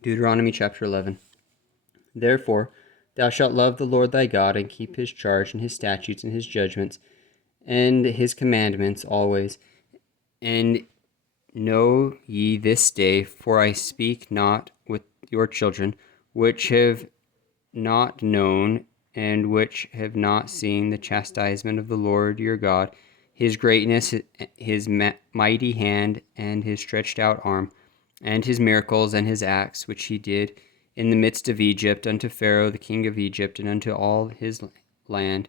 Deuteronomy chapter 11. Therefore, thou shalt love the Lord thy God, and keep his charge, and his statutes, and his judgments, and his commandments always. And know ye this day, for I speak not with your children, which have not known, and which have not seen the chastisement of the Lord your God, his greatness, his mighty hand, and his stretched out arm, and his miracles, and his acts, which he did in the midst of Egypt, unto Pharaoh the king of Egypt, and unto all his land,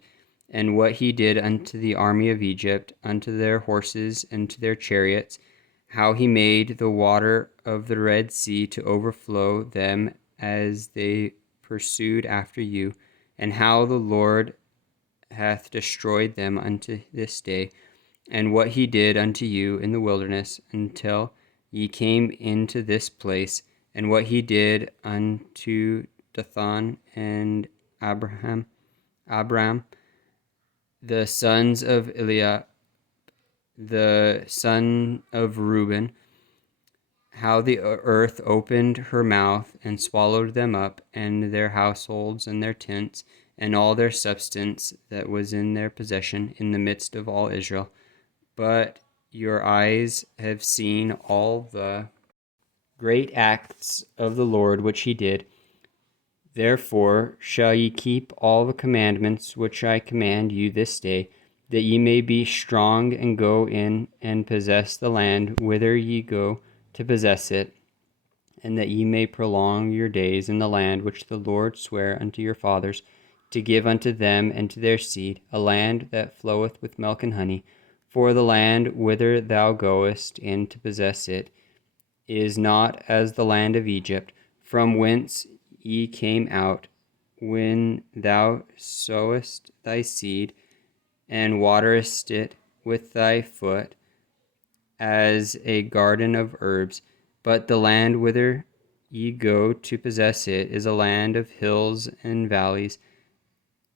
and what he did unto the army of Egypt, unto their horses, and to their chariots, how he made the water of the Red Sea to overflow them as they pursued after you, and how the Lord hath destroyed them unto this day, and what he did unto you in the wilderness until ye came into this place, and what he did unto Dathan and Abraham, the sons of Eliab, the son of Reuben, how the earth opened her mouth and swallowed them up, and their households and their tents, and all their substance that was in their possession in the midst of all Israel. But your eyes have seen all the great acts of the Lord which he did. Therefore shall ye keep all the commandments which I command you this day, that ye may be strong and go in and possess the land whither ye go to possess it, and that ye may prolong your days in the land which the Lord sware unto your fathers, to give unto them and to their seed, a land that floweth with milk and honey. For the land whither thou goest in to possess it is not as the land of Egypt, from whence ye came out, when thou sowest thy seed, and waterest it with thy foot, as a garden of herbs. But the land whither ye go to possess it is a land of hills and valleys,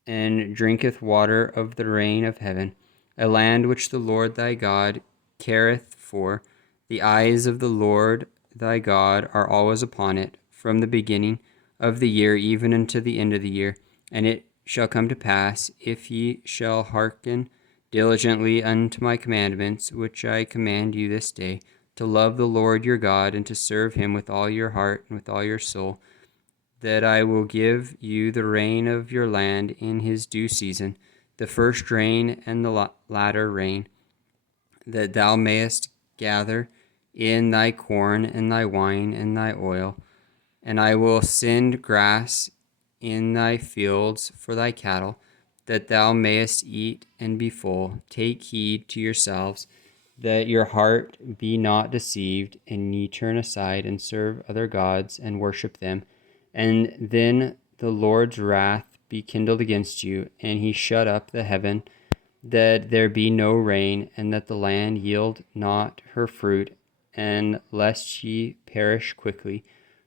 and drinketh water of the rain of heaven, a land which the Lord thy God careth for. The eyes of the Lord thy God are always upon it, from the beginning of the year even unto the end of the year. And it shall come to pass, if ye shall hearken diligently unto my commandments, which I command you this day, to love the Lord your God, and to serve him with all your heart and with all your soul, that I will give you the rain of your land in his due season, the first rain and the latter rain, that thou mayest gather in thy corn and thy wine and thy oil. And I will send grass in thy fields for thy cattle, that thou mayest eat and be full. Take heed to yourselves, that your heart be not deceived, and ye turn aside and serve other gods and worship them. And then the Lord's wrath be kindled against you, and he shut up the heaven, that there be no rain, and that the land yield not her fruit, and lest ye perish quickly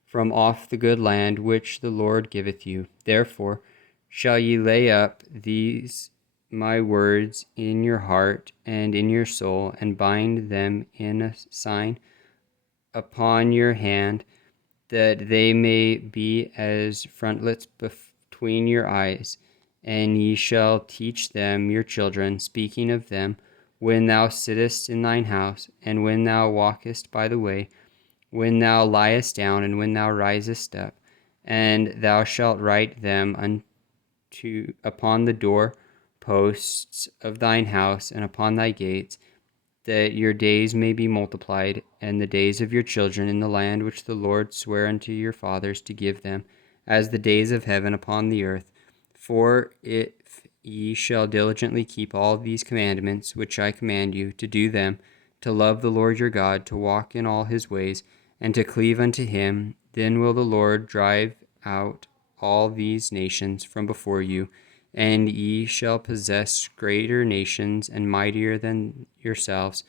from off the good land which the Lord giveth you. Therefore shall ye lay up these my words in your heart and in your soul, and bind them in a sign upon your hand, that they may be as frontlets between your eyes. And ye shall teach them your children, speaking of them when thou sittest in thine house, and when thou walkest by the way, when thou liest down, and when thou risest up. And thou shalt write them upon the door posts of thine house, and upon thy gates, that your days may be multiplied, and the days of your children in the land which the Lord sware unto your fathers to give them, as the days of heaven upon the earth. For if ye shall diligently keep all these commandments which I command you, to do them, to love the Lord your God, to walk in all his ways, and to cleave unto him, then will the Lord drive out all these nations from before you, and ye shall possess greater nations and mightier than yourselves.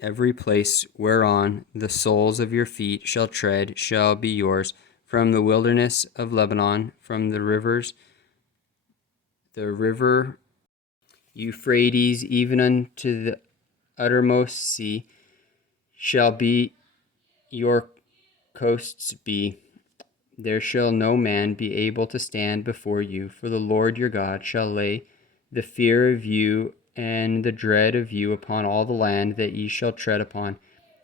Every place whereon the soles of your feet shall tread shall be yours, from the wilderness of Lebanon, from the river Euphrates, even unto the uttermost sea, shall be your coasts be, there shall no man be able to stand before you, for the Lord your God shall lay the fear of you and the dread of you upon all the land that ye shall tread upon,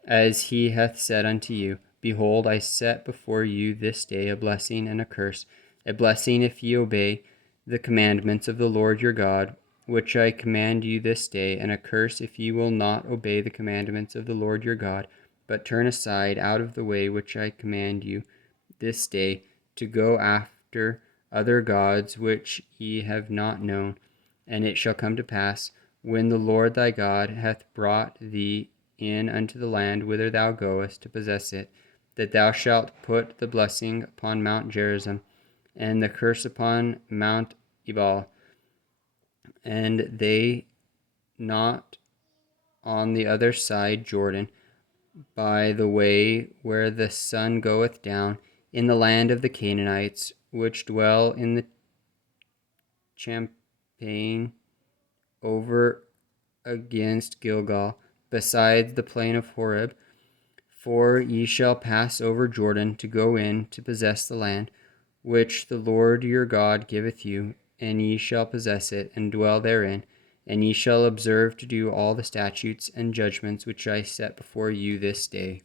as he hath said unto you. Behold, I set before you this day a blessing and a curse. A blessing if ye obey the commandments of the Lord your God, which I command you this day, and a curse if ye will not obey the commandments of the Lord your God, but turn aside out of the way which I command you this day, to go after other gods which ye have not known. And it shall come to pass, when the Lord thy God hath brought thee in unto the land whither thou goest to possess it, that thou shalt put the blessing upon Mount Gerizim, and the curse upon Mount Ebal, and they not on the other side Jordan, by the way where the sun goeth down, in the land of the Canaanites, which dwell in the champaign over against Gilgal, beside the plain of Horeb. For ye shall pass over Jordan to go in to possess the land, which the Lord your God giveth you, and ye shall possess it, and dwell therein, and ye shall observe to do all the statutes and judgments which I set before you this day.